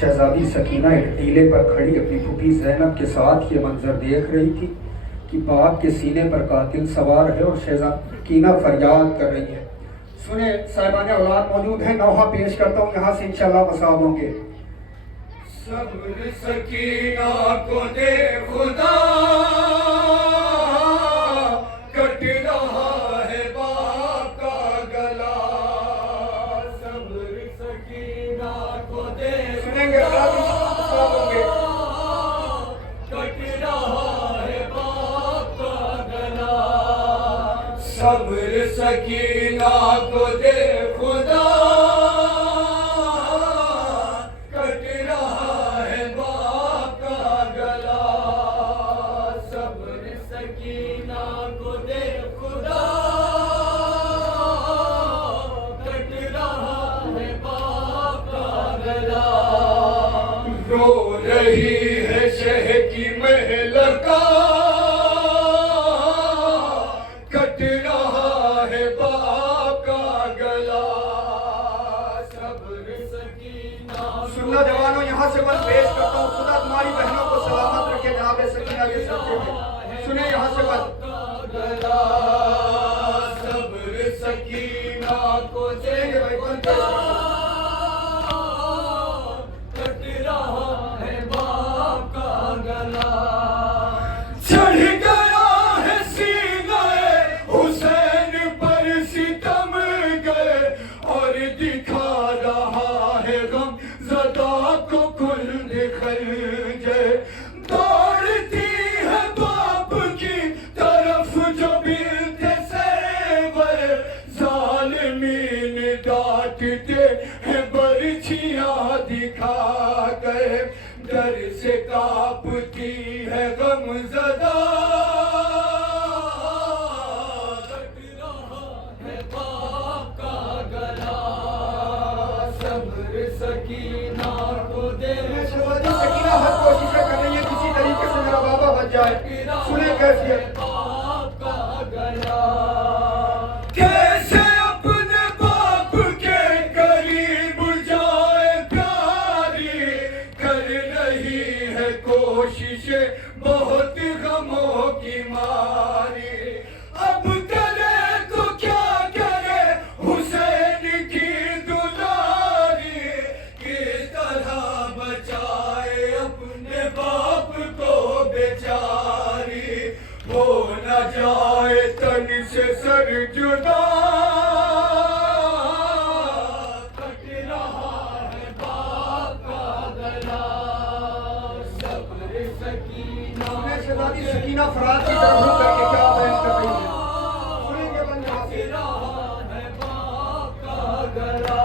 شہزادی سکینہ ایک ٹیلے پر کھڑی اپنی پھوپھی زینب کے ساتھ یہ منظر دیکھ رہی تھی کہ باپ کے سینے پر قاتل سوار ہے اور شہزادی سکینہ فریاد کر رہی ہے۔ سنیں صاحبان اولاد موجود ہیں، نوحہ پیش کرتا ہوں، یہاں سے انشاءاللہ مصاب ہوں گے۔ صبر سکینہ کو دے خدا، کٹ رہا ہے باپ کا گلا۔ صبر سکینہ کو دے سنیں گے مصاب ہوں گے۔ کٹ رہا ہے باپ کا گلا۔ صبر سکینہ کو دے خدا، رو رہی ہے شہ کی مہلکہ، کٹ رہا ہے باپ کا گلا۔ صبر سکینہ سننا جوانوں، یہاں سے بس پیش کرتا ہوں، خدا تمہاری بہنوں کو سلامت رکھے جناب سکینہ کے ساتھ میں۔ سنیں یہاں سے بس گلا۔ صبر سکینہ کو دے خدا، چڑھ گیا ہے سینہ حسین پر ستم گئے، اور دکھا رہا ہے غم زدہ کو کل خنجر۔ دوڑتی ہے باپ کی طرف جو بنت سیور، ظالمین ڈانٹتے ہیں برچھیاں دکھا کر، ڈر سے کانپتی ہے غم زدہ، کٹ رہا ہے باپ کا گلا۔ صبر سکینہ کو دے شہزادی سکینہ ہر کوششیں کر رہی ہے کسی طریقے سے میرا بابا بچ جائے۔ سنیں کیفیت باپ کا گلا۔ کیسے اپنے باپ کے قریب جائے پیاری، کر رہی ہے کوششیں بہت غموں کی ماری۔ اب کرے تو کیا کرے حسین کی دلاری، کس طرح بچائے اپنے باپ کو بیچاری، ہو نہ جائے تن سے سر جدا، کٹ رہا ہے باپ کا گلا۔ صبر سکینہ شہزادی سکینہ فرات کی طرف رخ کر کے کیا بیان کر رہی ہے۔ سنیں گے بن یہاں سے۔ کٹ رہا ہے باپ کا گلا۔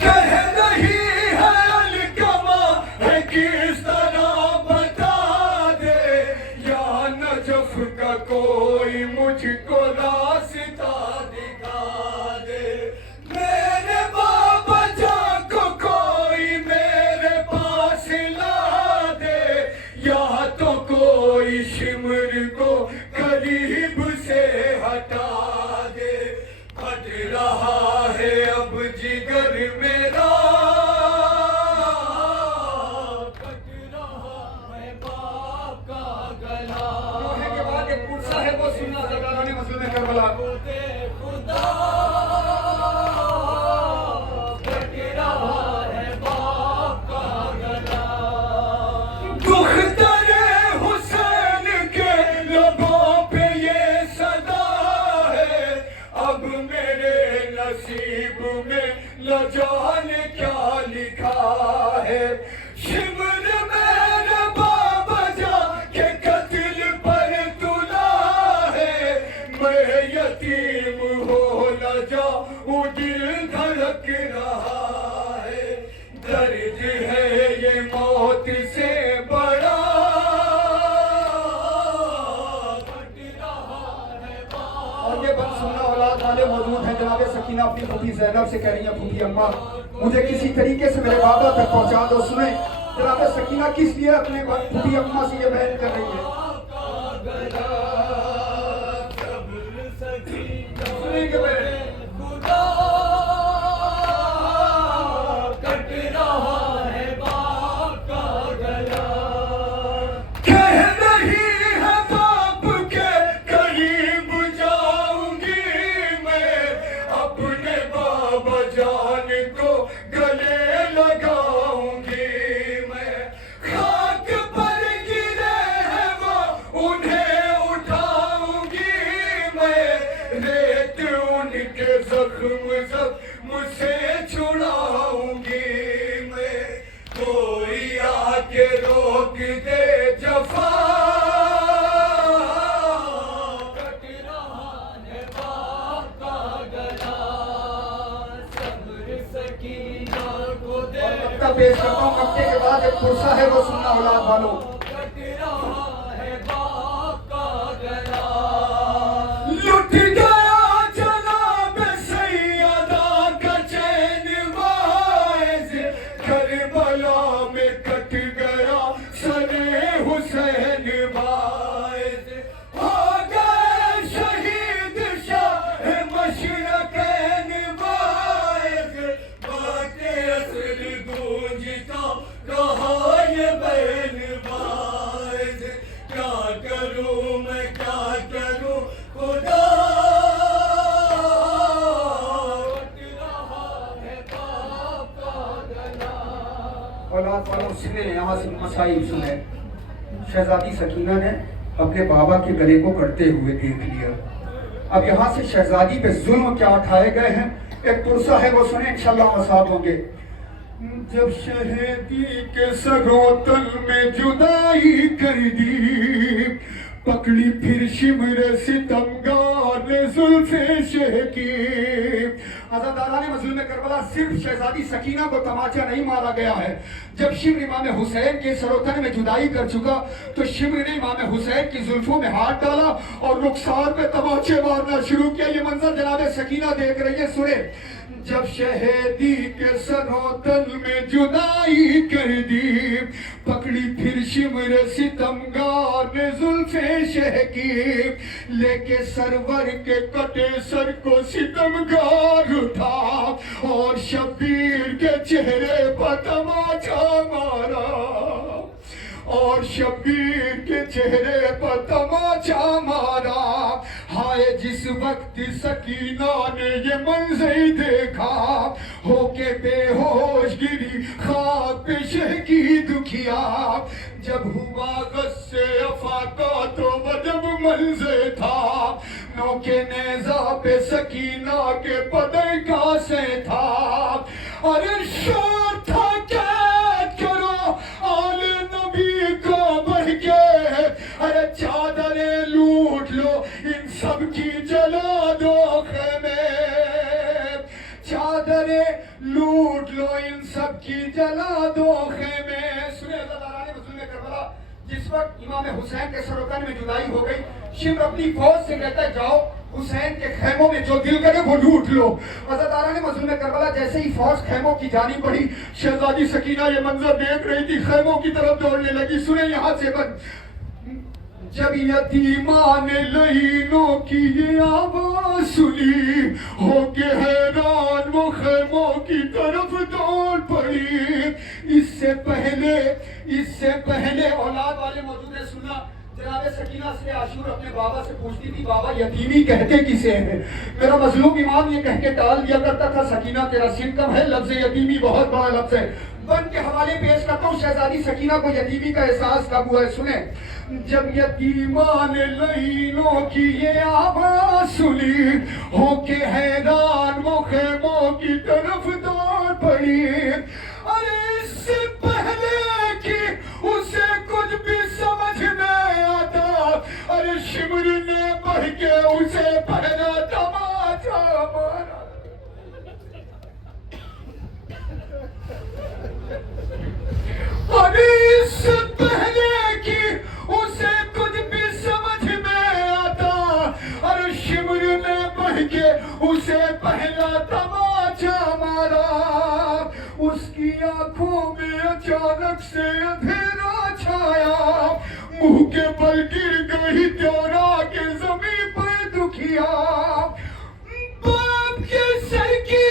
کہہ رہی ہے الکما ہے کس طرح بتا دے، یا نجف کا کوئی مجھ کو راستہ دکھا دے، میرے بابا جان کو کوئی میرے پاس لا دے، یا تو کوئی شمر کو قریب سے ہٹا دے۔ پھٹ رہا ہے اب جگر میرا، کٹ رہا ہے باپ کا گلا۔ نوحے کے بعد ایک پرسہ ہے وہ سننا سرکاران مسلم کربلا۔ دے خدا، کٹ رہا ہے باپ کا گلا۔ دختر حسین کے لبوں پہ یہ صدا ہے، اب میرے نصیب میں نہ جانے کیا لکھا ہے۔ شمر میرے بابا جان کے قتل پر تلا ہے، میں یتیم ہو نہ جاؤں دل دھڑک رہا ہے، درد ہے یہ موت سے بڑا، کٹ رہا ہے باپ۔ اور یہ بات سننا اولاد والے موجود ہیں، جناب سکینہ اپنی پھوپھی زینب سے کہہ رہی ہیں، پھوپھی اماں مجھے کسی طریقے سے میرے بابا تک پہنچا دو۔ سنیں جناب سکینہ کس لیے اپنے پھوپھی اماں سے یہ بیان کر رہی ہے۔ سنیں گے خدا، کٹ رہا के रोक दे जफा, कट रहा है बाप का गला, सब्र सकीना को दे। मक्का पेश करता हूँ, मक्के के बाद एक पुरसा है वो सुनना औलाद वालों। कट रहा है बाप का गला, लुट गया जनाब सैयदा का चैन वाइज, करबला में कट गया सरे हुसैन वाइज, हो गए शहीद शाह मशरकैन वाइज, बातें असर गूंजता रहा ये बैन वाइज, क्या करूं मैं क्या करूं खुदा, कट रहा है बाप का गला। औलाद वालों सुने, यहाँ से मसाइल सुने। शहजादी सकीना ने अपने बाबा के गले को कटते हुए देख लिया। अब यहाँ से शहजादी पे जुल्म क्या उठाए गए हैं, एक पुरसा है वो सुने, इंशाल्लाह मसाब होंगे। जब शहीदी के सरोतल में जुदाई कर दी, पकड़ी फिर शिमर सितमगार ने जुल्फे शेकी। आज़ादाराने मज़लूम करबला, सिर्फ शहजादी सकीना को तमाचा नहीं मारा गया है। जब शिमर इमाम हुसैन के सरोतन में जुदाई कर चुका तो शिमर ने इमाम हुसैन की जुल्फों में हाथ डाला और रुखसार पे तमाचे मारना शुरू किया। ये मंजर जनाब सकीना देख रही है, सुने। जब शहीदी के सरोतल में जुदाई कर दी, पकड़ी फिर शिमर सितमगार ने जुल्फे शेकी, लेके सरवर के कटे सर को सितमगार उठा और शब्बीर के चेहरे पर तमाचा मारा, और शब्बीर के चेहरे पर तमाचा मारा। हाय जिस वक्त सकीना ने ये मंजर देखा, होके बेहोश गिरी खाक पे शहकी दुखिया। जब हुआ गस्से अफाका तो वजब मंजर था, नौके नेजा पे सकीना के पदर का से था। अरे शोर था कैद करो आले नबी को बढ़ के, अरे चादरें लूट लो इन सब की जला दो खेमे, चादरें लूट लो इन सब की जला दो खेमे। सुने अज़ादाराने मज़लूम करबला, जिस वक्त इमाम हुसैन के सरोतन में जुदाई हो गई, शिमर अपनी फौज से कहता है जाओ हुसैन के खैमों में जो दिल करे वो लूट लो। अज़ादाराने मज़लूम करबला, जैसे ही फौज खैमों की जानी पड़ी, शहजादी सकीना ये मंजर देख रही थी, खैमों की तरफ दौड़ने लगी। सुने यहाँ से बंद। जब यतीमा ने लईनों की ये आवाज सुनी, होके हैरान वो खैमों की तरफ दौड़ पड़ी। इससे पहले औलाद वाले मौजूद है, सुना जनाब सकीना से आशूर अपने बाबा से पूछती थी, बाबा यतीमी कहते किसे हैं? मेरा मजलूम इमाम ये कह के टाल दिया करता था, सकीना तेरा सिन कम है, लफ्ज यतीमी बहुत बड़ा लफ्ज है। बन के हवाले पेश करता हूँ, शहजादी सकीना को यतीमी का एहसास कब हुआ है, सुने। जब यतीमा ने लईनों की ये आवाज सुनी, होके हैरान वो खैमों की तरफ दौड़ पड़ी। अरे इससे पहले कि उसे कुछ भी समझ में आता, अरे शिमर ने बढ़ के उसे पहला तमाचा मारा। अरे इससे पहले कि उसे कुछ भी समझ में आता, अरे शिमर ने बढ़ के उसे पहला तमाचा मारा। उसकी आंखों में अचानक से अंधेरा छाया, मुंह के बल गिर गई त्योरा के जमीन पर दुखिया। बाप के सर की